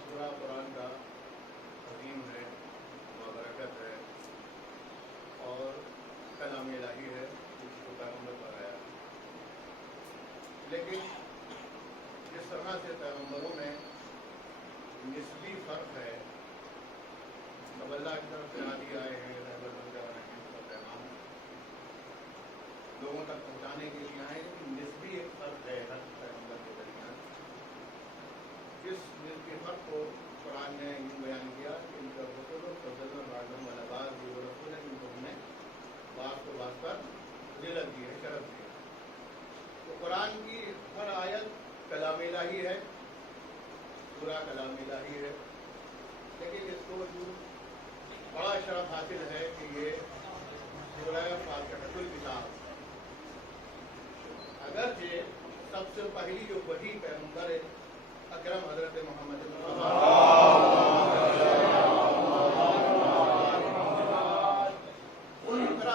سورہ قرآن کا عظیم ہے، بابرکت ہے اور کلام الہی ہے جس کو پیغمبر پر آیا ہے. لیکن جس طرح سے پیغمبروں میں نسبی فرق ہے، جب اللہ کی طرف سے نادی آئے ہیں رحمت کا پیغام لوگوں تک پہنچانے کے لیے آئے، لیکن نسبی ایک فرق ہے ہر پیغمبر کے درمیان. جس نسبی فرق کو قرآن نے یوں بیان کیا کہ ان کا رسول فضل العالم والا بعض یہ وہ رسول ہے جن کو ہم نے بعض کو بعض پر فضیلت دی ہے، شرف دی ہے. تو قرآن کی ہر آیت کلام الہی ہے، پورا کلام الہی ہے، لیکن اس کو جو بڑا شرف حاصل ہے کہ یہ سورہ فاتحۃ الکتاب اگرچہ سب سے پہلی جو وحی پیغمبر اکرم حضرت محمد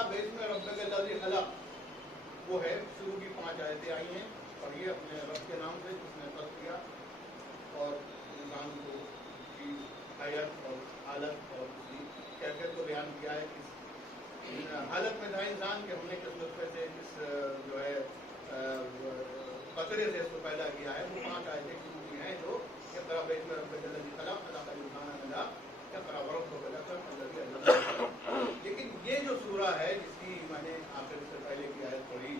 بیس میں رب الذی خلق وہ ہے، شروع کی 5 آیتیں آئی ہیں اور یہ اپنے رب کے نام سے جس نے خلق کیا اور انسان کو کی حیات اور حالت اور اس کی کیفیت کو بیان کیا ہے. کس حالت میں تھا انسان کہ ہم نے کس نطفے سے کس جو ہے قطرے سے اس کو پیدا کیا ہے. وہ 5 آیتیں کی ہیں جو اقرا بیس میں رب الذی خلق خلق الانسان من علق اقرا وربک الاکرم الذی علم. لیکن یہ جو سورہ ہے جس کی میں نے آپ سے پہلے کی آیت پڑھی،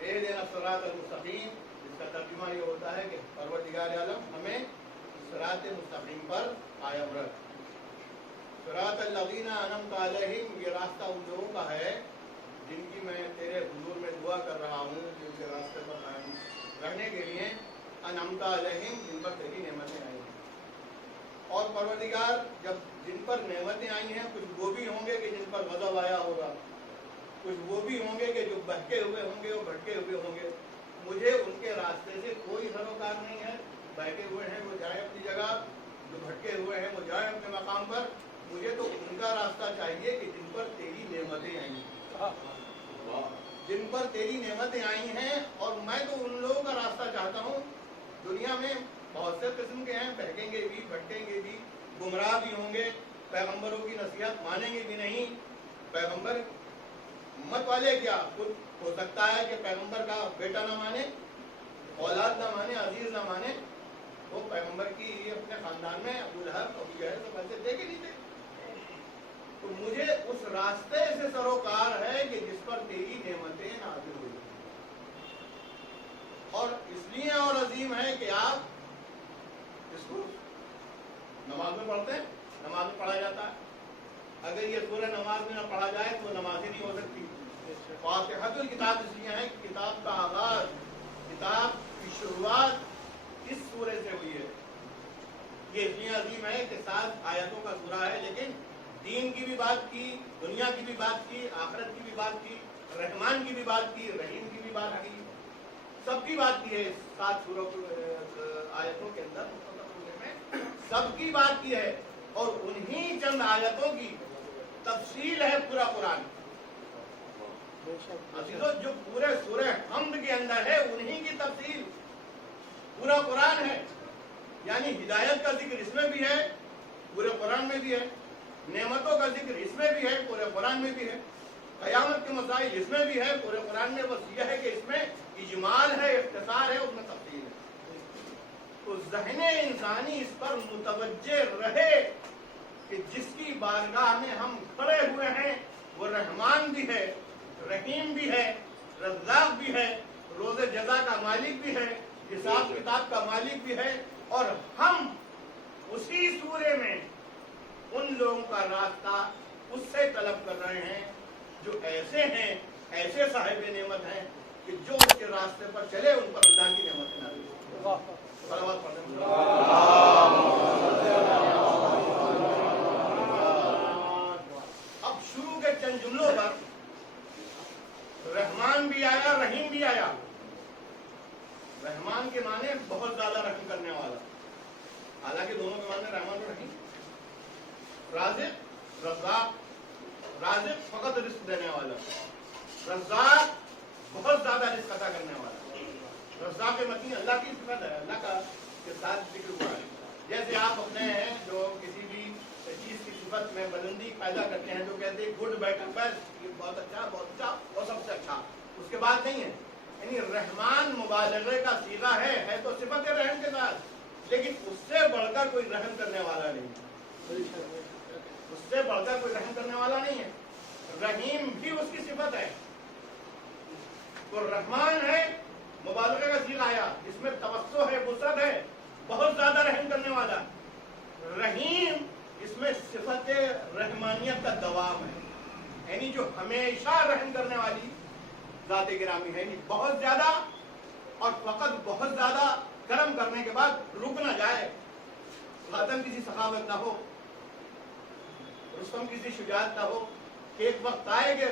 اہدنا الصراط المستقیم، جس کا ترجمہ یہ ہوتا ہے کہ پروردگار عالم ہمیں صراط مستقیم پر قائم رکھ. صراط الذین انعمت علیہم، یہ راستہ ان لوگوں کا ہے جن کی میں تیرے حضور میں دعا کر رہا ہوں جن کے راستے پر قائم رہنے کے لیے. انعمت علیہم، جن پر تیری نعمتیں آئی ہیں. اور پروردگار جب جن پر نعمتیں آئی ہیں کچھ وہ بھی ہوں گے کہ جن پر غضب آیا ہوگا، کچھ وہ بھی ہوں گے کہ جو بہکے ہوئے ہوں گے، وہ بھٹکے ہوئے ہوں گے. مجھے ان کے راستے سے کوئی سروکار نہیں ہے. بہکے ہوئے ہیں وہ جائیں اپنی جگہ، جو بھٹکے ہوئے ہیں وہ جائیں اپنے مقام پر. مجھے تو ان کا راستہ چاہیے کہ جن پر تیری نعمتیں آئی ہیں، جن پر تیری نعمتیں آئی ہیں. اور میں تو ان لوگوں کا راستہ چاہتا ہوں. دنیا میں بہت سے قسم کے ہیں، بہکیں گے بھی، بھٹکیں گے بھی، گمراہ بھی ہوں گے، پیغمبروں کی نصیحت مانیں گے بھی نہیں. پیغمبر امت والے کیا خود ہو سکتا ہے کہ پیغمبر کا بیٹا نہ مانے، اولاد نہ مانے، عزیز نہ مانے. وہ پیغمبر کی اپنے خاندان میں ابو لہب ابو جہل سب ایسے تھے کہ نہیں تھے. تو مجھے اس راستے سے سروکار ہے کہ جس پر تیری نعمتیں نازل ہوئی. اور اس لیے اور عظیم ہے کہ آپ اس کو نماز میں پڑھتے ہیں، نماز میں پڑھا جاتا ہے. اگر یہ سورہ نماز میں نہ پڑھا جائے تو نماز ہی نہیں ہو سکتی. فاتحۃ الکتاب اس لیے ہے کہ کتاب کا آغاز، کتاب کی شروعات اس سورے سے ہوئی ہے. یہ اس لیے عظیم ہے کہ 7 آیتوں کا سورہ ہے، لیکن دین کی بھی بات کی، دنیا کی بھی بات کی، آخرت کی بھی بات کی، رحمان کی بھی بات کی، رحیم کی بھی بات کی، سب کی بات کی ہے. 7 سوروں آیتوں کے اندر سب کی بات کی ہے. اور انہی چند آیتوں کی تفصیل ہے پورا قرآن. عزیزو جو پورے سورہ حمد کے اندر ہے انہی کی تفصیل پورا قرآن ہے. یعنی ہدایت کا ذکر اس میں بھی ہے، پورے قرآن میں بھی ہے. نعمتوں کا ذکر اس میں بھی ہے، پورے قرآن میں بھی ہے. قیامت کے مسائل اس میں بھی ہے، پورے قرآن میں. بس یہ ہے کہ اس میں اجمال ہے، اختصار ہے، اس میں تفصیل ہے. تو ذہن انسانی اس پر متوجہ رہے کہ جس کی بارگاہ میں ہم کھڑے ہوئے ہیں وہ رحمان بھی ہے، رحیم بھی ہے، رزاق بھی ہے، روز جزا کا مالک بھی ہے، حساب کتاب کا مالک بھی ہے. اور ہم اسی سورے میں ان لوگوں کا راستہ اس سے طلب کر رہے ہیں جو ایسے ہیں، ایسے صاحب نعمت ہیں کہ جو اس کے راستے پر چلے ان پر اللہ کی نعمتیں نازل ہوتی ہیں. صلوات پڑھیں. اب شروع کے چند جملوں پر رحمان بھی آیا، رحیم بھی آیا. رحمان کے معنی بہت زیادہ رحم کرنے والا، حالانکہ دونوں کے معنی رحمان اور رحیم. رازق، رزاق. رازق فقط رزق دینے والا، رزاق بہت زیادہ رزق عطا کرنے والا. رزاق متین اللہ کی صفت ہے، اللہ کا کے ساتھ ذکر ہوا ہے. جیسے آپ اپنے ہیں جو کسی بھی چیز کی صفت میں بلندی پیدا کرتے ہیں تو کہتے ہیں گڈ، بیٹر، بیسٹ، یہ بہت اچھا، بہت اچھا اور سب سے اچھا. اس کے بعد نہیں ہے. یعنی رحمان مبالغے کا صیغہ ہے تو صفت رحم کے ساتھ، لیکن اس سے بڑھ کر کوئی رحم کرنے والا نہیں، اس سے بڑھ کر کوئی رحم کرنے والا نہیں ہے. رحیم بھی اس کی صفت ہے. تو رحمان ہے، مبالغے کا صیغہ آیا، اس میں توسع ہے، وسعت ہے، بہت زیادہ رحم کرنے والا. رحیم اس میں صفت رحمانیت کا دوام ہے، یعنی جو ہمیشہ رحم کرنے والی ذات گرامی ہے. یعنی بہت زیادہ اور فقط بہت زیادہ کرم کرنے کے بعد رک نہ جائے. خاتم کسی سخاوت نہ ہو، رستم کسی شجاعت نہ ہو کہ ایک وقت آئے کہ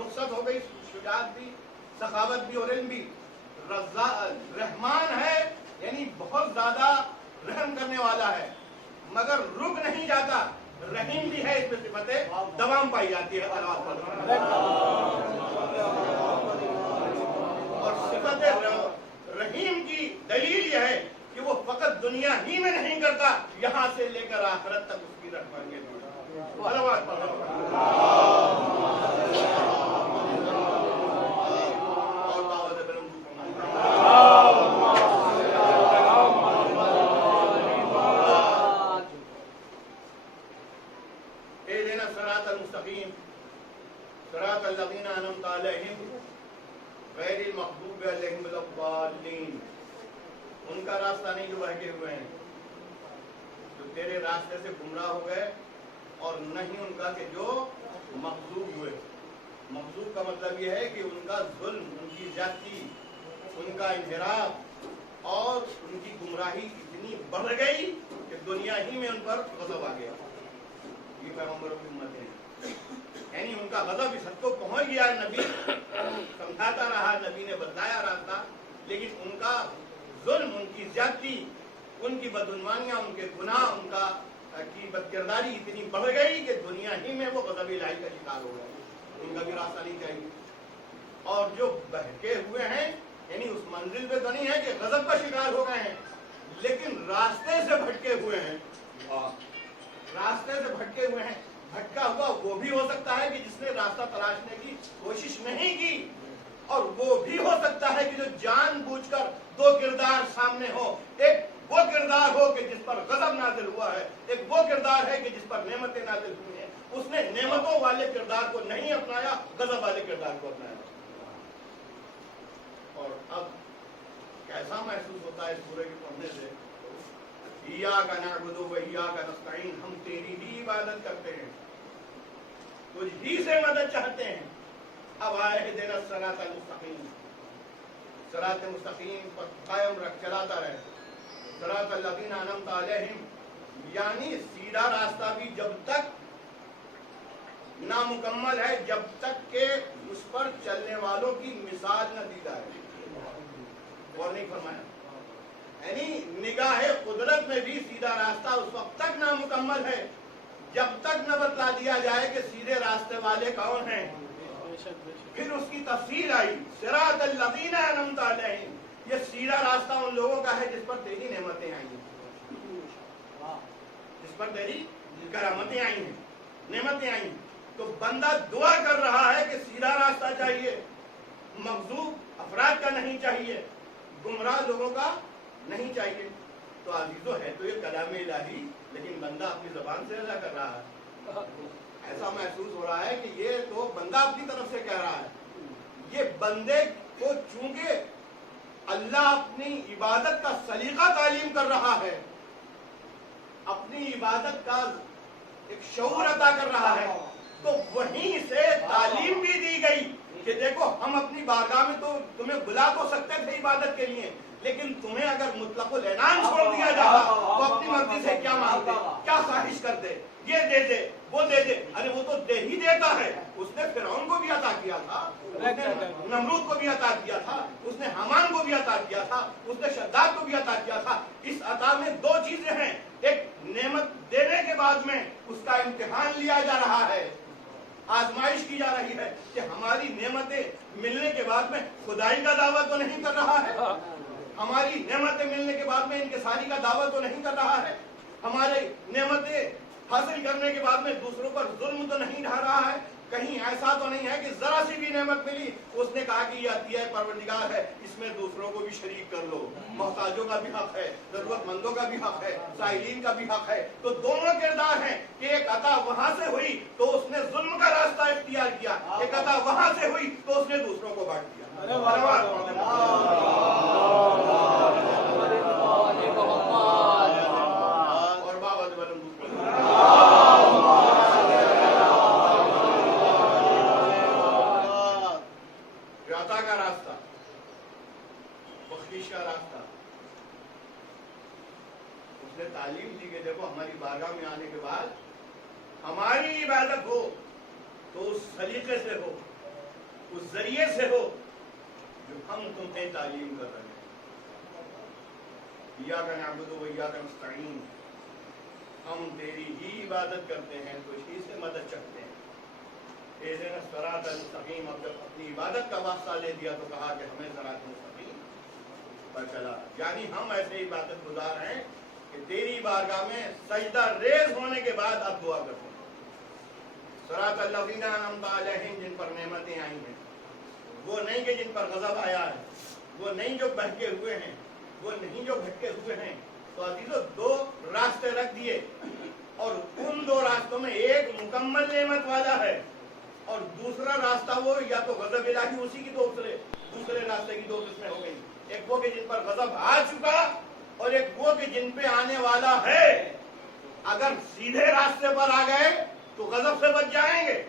رخصت ہو گئی شجاعت بھی، سخاوت بھی اور علم بھی. رحمان ہے یعنی بہت زیادہ رحم کرنے والا ہے مگر رک نہیں جاتا. رحیم بھی ہے، اس میں صفتیں دوام پائی جاتی ہے. اور صفت رحیم کی دلیل یہ ہے کہ وہ فقط دنیا ہی میں نہیں کرتا، یہاں سے لے کر آخرت تک اس کی رحمت کے صراط الذین انعمت علیہم غیر المغضوب علیہم ولا الضالین. ان کا راستہ نہیں جو بہکے ہوئے ہیں، جو تیرے راستے سے گمراہ ہو گئے، اور نہ ہی ان کا کہ جو مغضوب ہوئے. مغضوب کا مطلب یہ ہے کہ ان کا ظلم، ان کی زیادتی، ان کا انحراف اور ان کی گمراہی اتنی بڑھ گئی کہ دنیا ہی میں ان پر غضب آ گیا. یہ پیغمبروں کی امت ہے، یعنی ان کا غضب اس حد کو پہنچ گیا. نبی سمجھاتا رہا، نبی نے بتلایا راستہ، لیکن ان کا ظلم، ان کی زیادتی، ان کی بدعنوانیاں، ان کے گناہ، ان کا کی بدکرداری اتنی بڑھ گئی کہ دنیا ہی میں وہ غضب الہی کا شکار ہو گئے. ان کا بھی راستہ نہیں چاہیے. اور جو بہکے ہوئے ہیں یعنی اس منزل پہ تو نہیں ہے کہ غضب کا شکار ہو گئے ہیں، لیکن راستے سے بھٹکے ہوئے ہیں. راستے سے بھٹکے ہوئے ہیں. بھٹکا ہوا وہ بھی ہو سکتا ہے کہ جس نے راستہ تلاشنے کی کوشش نہیں کی، اور وہ بھی ہو سکتا ہے کہ جو جان بوجھ کر دو کردار سامنے ہو. ایک وہ کردار ہو کہ جس پر غضب نازل ہوا ہے، ایک وہ کردار ہے کہ جس پر نعمتیں نازل ہوئی ہیں. اس نے نعمتوں والے کردار کو نہیں اپنایا، غضب والے کردار کو اپنایا. اور اب کیسا محسوس ہوتا ہے سورہ کے پڑھنے سے؟ ایاک نعبد و ایاک نستعین، ہم تیری ہی عبادت کرتے ہیں، تجھ ہی سے مدد چاہتے ہیں. اب آئے اہدنا الصراط المستقیم، صراط مستقیم پر قائم رکھ، چلاتا رہے. صراط الذین انعمت علیہم، یعنی سیدھا راستہ بھی جب تک نامکمل ہے جب تک کہ اس پر چلنے والوں کی مثال نہ دی جائے. اور نہیں فرمایا یعنی نگاہ قدرت میں بھی سیدھا راستہ اس وقت تک نامکمل ہے جب تک نہ بتلا دیا جائے کہ سیدھے راستے والے کون ہیں. پھر اس کی تفصیل آئی صراط الذین انعمت علیہم. یہ سیدھا راستہ ان لوگوں کا ہے جس پر تیری نعمتیں آئی ہیں, جس پر تیری کرامتیں آئی ہیں, نعمتیں آئی ہیں. تو بندہ دعا کر رہا ہے کہ سیدھا راستہ چاہیے, مغضوب افراد کا نہیں چاہیے, گمراہ لوگوں کا نہیں چاہیے. تو عزیزو ہے تو یہ کلام الہی, لیکن بندہ اپنی زبان سے ادا کر رہا ہے. ایسا محسوس ہو رہا ہے کہ یہ تو بندہ اپنی طرف سے کہہ رہا ہے. یہ بندے کو چونکہ اللہ اپنی عبادت کا سلیقہ تعلیم کر رہا ہے, اپنی عبادت کا ایک شعور عطا کر رہا ہے, تو وہیں سے تعلیم بھی دی گئی کہ دیکھو ہم اپنی بارگاہ میں تو تمہیں بلا تو سکتے تھے عبادت کے لیے, لیکن تمہیں اگر مطلق الاعنان چھوڑ دیا جاتا تو اپنی مرضی سے کیا مانگتے, کیا خواہش کرتے, یہ دے دے وہ دے دے. ارے وہ تو دے ہی دیتا ہے. اس نے فرعون کو بھی عطا کیا تھا, اس نے نمرود کو بھی عطا کیا تھا, اس نے حامان کو بھی عطا کیا تھا, اس نے شداد کو بھی عطا کیا تھا. اس عطا میں دو چیزیں ہیں, ایک نعمت دینے کے بعد میں اس کا امتحان لیا جا رہا ہے, آزمائش کی جا رہی ہے کہ ہماری نعمتیں ملنے کے بعد میں خدائی کا دعویٰ تو نہیں کر رہا ہے, ہماری نعمتیں ملنے کے بعد میں انکساری کا دعویٰ تو نہیں کر رہا ہے, ہماری نعمتیں حاصل کرنے کے بعد میں دوسروں پر ظلم تو نہیں ڈھا رہا ہے. کہیں ایسا تو نہیں ہے کہ ذرا سی بھی نعمت ملی اس نے کہا کہ یہ عطیہ پروردگار ہے, اس میں دوسروں کو بھی شریک کر لو. محتاجوں کا بھی حق ہے, ضرورت مندوں کا بھی حق ہے, سائلین کا بھی حق ہے. تو دونوں کردار ہیں کہ ایک عطا وہاں سے ہوئی تو اس نے ظلم کا راستہ اختیار کیا, ایک عطا وہاں سے ہوئی تو اس نے دوسروں کو بانٹ دیا. تعلیم دی کہ دیکھو ہماری بارگاہ میں آنے کے بعد ہماری عبادت ہو تو اس سلیقے سے ہو, اس ذریعے سے ہو جو ہم تمہیں تعلیم کر رہے ہیں. ایاک نعبد و ایاک نستعین, ہم تیری ہی عبادت کرتے ہیں تو اسی سے مدد چاہتے ہیں. اہدنا الصراط المستقیم. اب جب اپنی عبادت کا واسطہ لے دیا تو کہا کہ ہمیں صراط مستقیم پر چلا. یعنی ہم ایسے عبادت گزار ہیں کہ تیری بارگاہ میں سجدہ ریز ہونے کے بعد اب دعا کرتے ہیں صراط الذین انعمت علیہم, جن پر نعمتیں آئی ہیں, وہ نہیں کہ جن پر غضب آیا ہے, وہ نہیں جو بہکے ہوئے ہیں, وہ نہیں جو بھٹکے ہوئے ہیں. تو عزیزو دو راستے رکھ دیے, اور ان دو راستوں میں ایک مکمل نعمت والا ہے اور دوسرا راستہ وہ یا تو غضب الہی, اسی کی دوسرے راستے کی دو قسمیں ہو گئی. ایک وہ کہ جن پر غضب آ چکا اور ایک وہ کہ جن پہ آنے والا ہے. اگر سیدھے راستے پر آ گئے تو غضب سے بچ جائیں گے,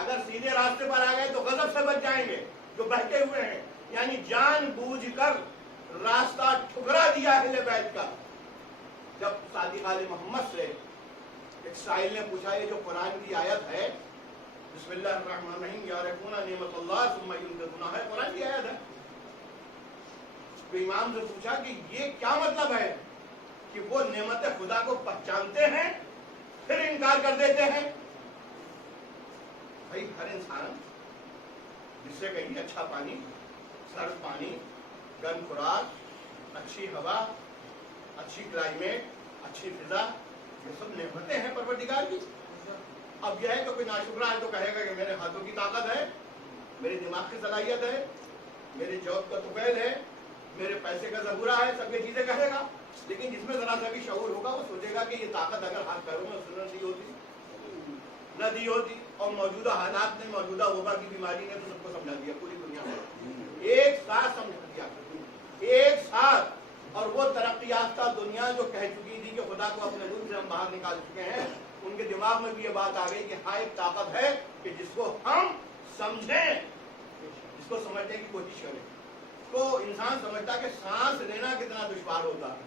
اگر سیدھے راستے پر آ گئے تو غضب سے بچ جائیں گے. جو بہتے ہوئے ہیں یعنی جان بوجھ کر راستہ ٹھکرا دیا اہل بیت کا. جب صادق آل محمد سے ایک سائل نے پوچھا یہ جو قرآن کی آیت ہے بسم اللہ الرحمن الرحیم یعرفون نعمت اللہ ثم ینکرونہا, ہے قرآن کی آیت ہے. تو امام سے پوچھا کہ یہ کیا مطلب ہے کہ وہ نعمت خدا کو پہچانتے ہیں پھر انکار کر دیتے ہیں. بھائی ہر انسان جس سے کہیں اچھا پانی, سرد پانی, گرم خوراک, اچھی ہوا, اچھی کلائمیٹ, اچھی فضا, یہ سب نعمتیں ہیں پروردگار کی. اب یہ ہے کہ کوئی ناشکرا ہے تو کہے گا کہ میرے ہاتھوں کی طاقت ہے, میرے دماغ کی صلاحیت ہے, میرے جوب کا طفیل ہے, میرے پیسے کا ذخیرہ ہے, سب یہ چیزیں کہے گا. لیکن جس میں ذرا سا بھی شعور ہوگا وہ سوچے گا کہ یہ طاقت اگر ہاتھ پیروں میں نہ دی ہوتی اور موجودہ حالات نے, موجودہ وبا کی بیماری نے تو سب کو سمجھا دیا, پوری دنیا میں ایک ساتھ سمجھا دیا, ایک ساتھ. اور وہ ترقی یافتہ دنیا جو کہہ چکی تھی کہ خدا کو اپنے دل سے ہم باہر نکال چکے ہیں, ان کے دماغ میں بھی یہ بات آ گئی کہ ہاں ایک طاقت ہے کہ جس کو ہم سمجھیں, جس کو سمجھنے کی کوشش کریں. تو انسان سمجھتا کہ سانس لینا کتنا دشوار ہوتا ہے,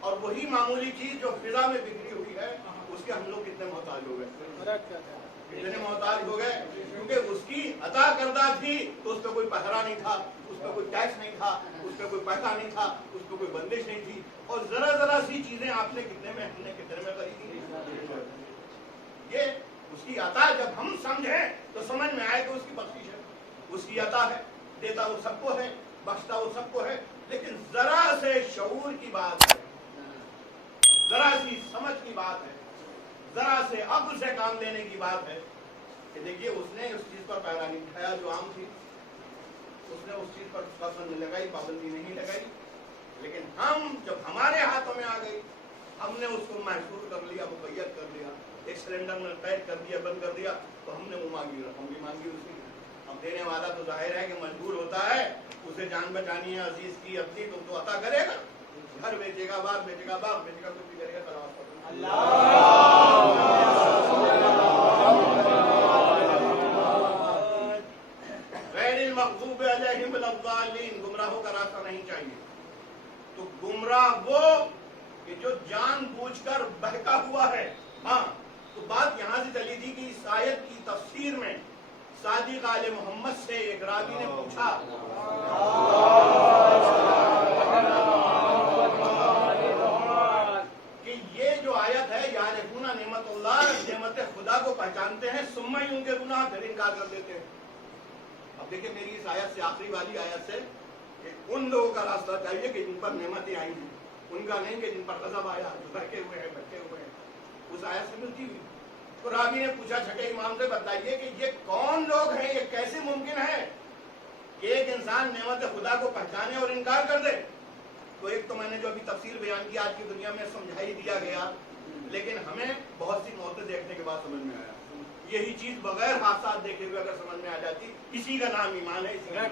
اور وہی معمولی چیز جو فضا میں بکھری ہوئی ہے اس کے ہم لوگ کتنے محتاج ہو گئے، کتنے محتاج ہو گئے، کیونکہ اس کی عطا کردہ تھی تو اس پہ کوئی پہرا نہیں تھا، اس پہ کوئی ٹیکس نہیں تھا، اس پہ کوئی پیسہ نہیں تھا، اس پہ کوئی بندش نہیں تھی، اور ذرا سی چیزیں آپ نے کتنے میں، ہم نے کتنے میں خریدی۔ یہ اس کی عطا جب ہم سمجھیں تو سمجھ میں آئے کہ اس کی بخشش ہے، اس کی عطا ہے، دیتا وہ سب کو ہے، بخشتا وہ سب کو ہے، لیکن ذرا سے شعور کی بات ہے، ذرا سی سمجھ کی بات ہے، ذرا سے عقل سے کام لینے کی بات ہے کہ دیکھیے اس نے اس چیز پر پہرا نہیں کھایا جو عام تھی، اس نے اس چیز پر پابندی لگائی، پابندی نہیں لگائی، لیکن ہم جب ہمارے ہاتھوں میں آ گئی، ہم نے اس کو محسوس کر لیا، مقید کر لیا، ایک سلنڈر میں قید کر دیا، بند کر دیا، تو ہم نے وہ مانگی، رقم بھی مانگی اس کی۔ اب دینے والا تو ظاہر ہے کہ مجبور ہوتا ہے، اسے جان بچانی ہے عزیز کی اپنی، تو عطا کرے گا، گھر بیچے گا، بار بیچے گا، باغ بیچے گا، کچھ بھی کرے گا، غیر المغضوب علیہم ولا الضالین، گمراہوں کا راستہ نہیں چاہیے۔ تو گمراہ وہ کہ جو جان بوجھ کر بہکا ہوا ہے۔ ہاں تو بات یہاں سے چلی تھی کہ اس آیت کی تفسیر میں صادق آل محمد سے ایک راوی نے پوچھا کہ یہ جو آیت ہے یعرفون نعمت اللہ، نعمت خدا کو پہچانتے ہیں، ثم ینکرون، پھر انکار کر دیتے ہیں۔ اب دیکھیں میری اس آیت سے، آخری والی آیت سے، کہ ان لوگوں کا راستہ چاہیے کہ جن پر نعمتیں آئی ہیں، ان کا نہیں کہ جن پر غضب آیا، جو بھٹکے ہوئے ہیں، اس آیت سے ملتی ہوئی۔ تو راوی نے پوچھا چھٹے امام سے، بتائیے کہ یہ کون لوگ ہیں، یہ کیسے ممکن ہے کہ ایک انسان نعمت خدا کو پہچانے اور انکار کر دے؟ تو ایک تو میں نے جو ابھی تفصیل بیان کی آج کی دنیا میں سمجھائی دیا گیا، لیکن ہمیں بہت سی موتیں دیکھنے کے بعد سمجھ میں آیا، یہی چیز بغیر حادثات دیکھے ہوئے اگر سمجھ میں آ جاتی، اسی کا نام ایمان ہے۔ اسی کا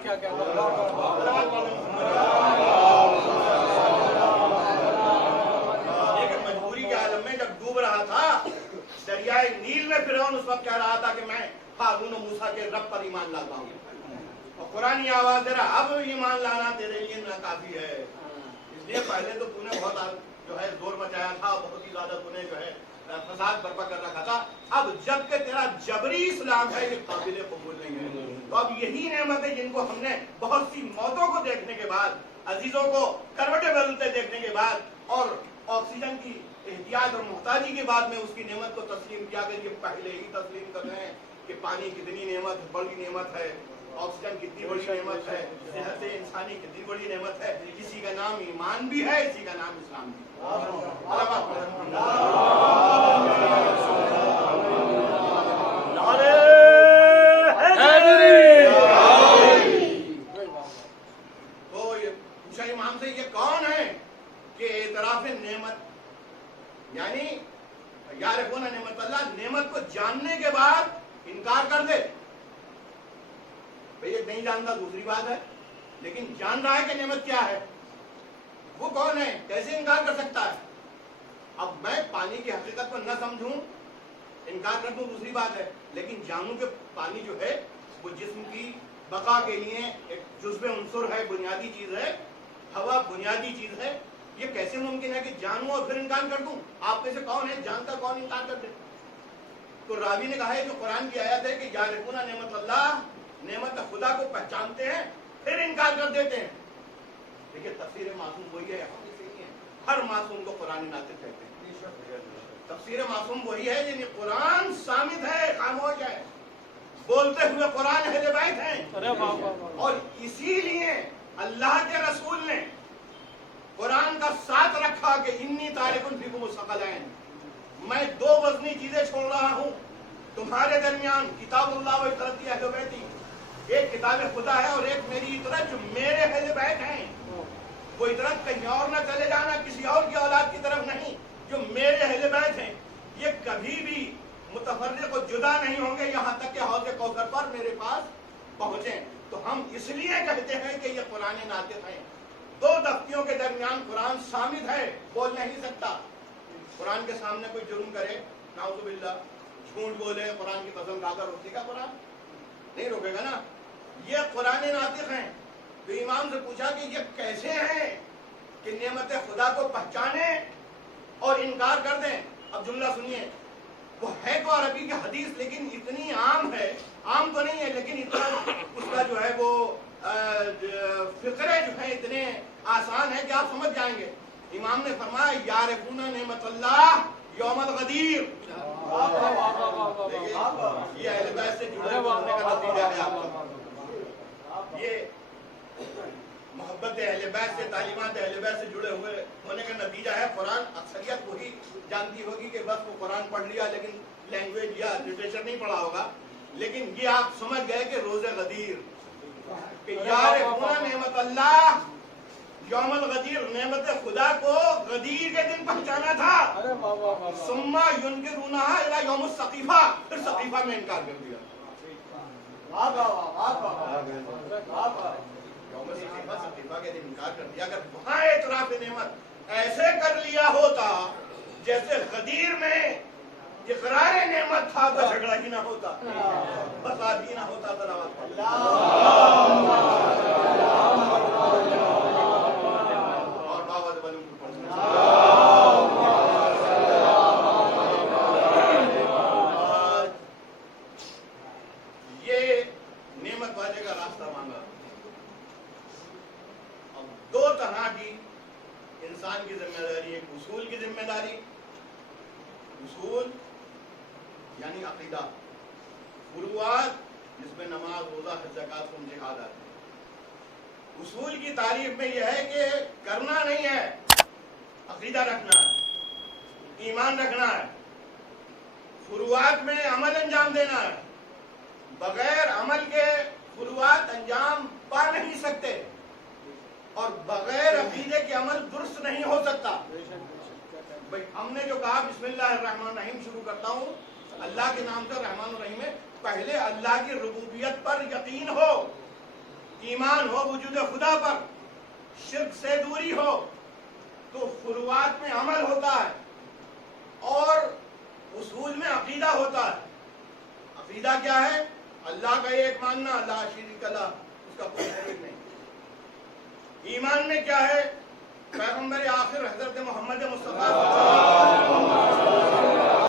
لیکن مجبوری کے عالم میں جب ڈوب رہا تھا دریائے نیل میں، فرعون اس وقت کہہ رہا تھا کہ میں ہارون و موسیٰ کے رب پر ایمان لاتا ہوں، اور قرآن آواز دے رہا اب ایمان لانا تیرے لیے ناکافی ہے، اس لیے پہلے تو تو نے بہت جو ہے زور مچایا تھا، بہت ہی زیادہ تو نے جو ہے فساد برپا کر رکھا تھا، اب جب کہ تیرا جبری اسلام ہے یہ قابل قبول نہیں ہے۔ تو اب یہی نعمت ہے جن کو ہم نے بہت سی موتوں کو دیکھنے کے بعد، عزیزوں کو کروٹیں بدلتے دیکھنے کے بعد، اور آکسیجن کی احتیاط اور محتاجی کے بعد میں اس کی نعمت کو تسلیم کیا کہ یہ پہلے ہی تسلیم کر رہے ہیں کہ پانی کتنی نعمت بڑی نعمت ہے، آکسیجن کتنی بڑی نعمت ہے، صحت انسانی کتنی بڑی نعمت ہے، اسی کا نام ایمان بھی ہے، اسی کا نام اسلام بھی ہے۔ تو یہ پوچھا امام سے یہ کون ہے کہ اعتراف نعمت یعنی یعرفون نعمت اللہ، نعمت کو جاننے کے بعد انکار کر دے؟ بھئی یہ نہیں جانتا دوسری بات ہے، لیکن جان رہا ہے کہ نعمت کیا ہے، وہ کون ہے، کیسے انکار کر سکتا ہے؟ اب میں پانی کی حقیقت کو نہ سمجھوں، انکار کر دوں دوسری بات ہے، لیکن جانوں کہ پانی جو ہے وہ جسم کی بقا کے لیے ایک جزو عنصر ہے، بنیادی چیز ہے، ہوا بنیادی چیز ہے، یہ کیسے ممکن ہے کہ جانوں اور پھر انکار کر دوں؟ آپ میں سے کون ہے جانتا کون انکار کر دے؟ تو راوی نے کہا ہے جو قرآن کی آیت ہے کہ یعرفون نعمت اللہ، نعمت خدا کو پہچانتے ہیں پھر انکار کر دیتے ہیں۔ دیکھیے تفسیر معصوم وہی ہے، ہر معصوم کو قرآن ناطق کہتے ہیں، تفسیر معصوم وہی ہے یعنی قرآن صامت ہے، خاموش ہے، بولتے ہوئے قرآن اہل بیت ہیں، اور اسی لیے اللہ کے رسول نے قرآن کا ساتھ رکھا کہ انی تارک فیکم الثقلین، میں دو وزنی چیزیں چھوڑ رہا ہوں تمہارے درمیان، کتاب اللہ و اطاعت اہل بیتی، ایک کتاب خدا ہے اور ایک میری اطاعت جو میرے اہل بیت ہیں، وہ اطاعت کہیں اور نہ چلے جانا، کسی اور کی اولاد کی طرف نہیں، جو میرے اہل بیت ہیں یہ کبھی بھی متفرق و جدا نہیں ہوں گے یہاں تک کہ حوض کوثر پر میرے پاس پہنچیں۔ تو ہم اس لیے کہتے ہیں کہ یہ قرآن ناطق ہیں، دو دفتیوں کے درمیان قرآن صامت ہے، بول نہیں سکتا۔ قرآن کے سامنے کوئی جرم کرے، نعوذ باللہ، جھوٹ بولے، قرآن کی قسم کھا کر روکے گا قرآن؟ نہیں روکے گا نا۔ یہ قرآن ناطق ہیں۔ تو امام سے پوچھا کہ یہ کیسے ہیں کہ نعمت خدا کو پہچانے اور انکار کر دیں؟ اب جملہ سنیے، وہ ہے تو عربی کی حدیث لیکن اتنی عام ہے، عام تو نہیں ہے لیکن اتنا اس کا جو ہے وہ فقرے جو ہیں اتنے آسان ہے کہ آپ سمجھ جائیں گے۔ امام نے فرمایا یعرفون نعمت اللہ یوم الغدیر۔ یہ اہل بیت سے جڑے ہونے کا نتیجہ ہے آپ کا، یہ محبت اہل بیت سے، تعلیمات اہل بیت سے جڑے ہوئے ہونے کا نتیجہ ہے۔ قرآن اکثریت وہی جانتی ہوگی کہ بس وہ قرآن پڑھ لیا لیکن لینگویج یا لٹریچر نہیں پڑھا ہوگا، لیکن یہ آپ سمجھ گئے کہ روز غدیر، کہ یعرفون نعمت اللہ یوم الغدیر، نعمت خدا کو غدیر کے دن پہچانا تھا، ثم ینکرونہا الی یوم السقیفہ، پھر سقیفہ میں انکار کر دیا۔ یوم سقیفہ کے دن انکار کر دیا۔ اگر وہاں اعتراف نعمت ایسے کر لیا ہوتا جیسے غدیر میں اقرار نعمت تھا تو جھگڑا ہی نہ ہوتا، فساد ہی نہ ہوتا۔ تلاوت اور باوجود والوں کو پڑھنا۔ یہ نعمت والے کا راستہ مانگا۔ اب دو طرح کی انسان کی ذمہ داری، ایک اصول کی ذمہ داری، اصول یعنی عقیدہ، فروعات جس میں نماز، روزہ، حج، زکوٰۃ، خون، جہاد آتے ہیں۔ اصول کی تعریف میں یہ ہے کہ کرنا نہیں ہے، عقیدہ رکھنا ہے، ایمان رکھنا ہے، فروعات میں عمل انجام دینا ہے۔ بغیر عمل کے فروعات انجام پا نہیں سکتے، اور بغیر عقیدے کے عمل درست نہیں ہو سکتا۔ بھائی ہم نے جو کہا بسم اللہ الرحمن الرحیم شروع کرتا ہوں، اللہ کے نام سے رحمان الرحیم ہے، پہلے اللہ کی ربوبیت پر یقین ہو، ایمان ہو وجود خدا پر، شرک سے دوری ہو، تو فروعات میں عمل ہوتا ہے اور اصول میں عقیدہ ہوتا ہے۔ عقیدہ کیا ہے؟ اللہ کا ایک ماننا، لا شریک لہ، اس کا کوئی شریک نہیں۔ ایمان میں کیا ہے؟ پیغمبر آخر حضرت محمد مصطفیٰ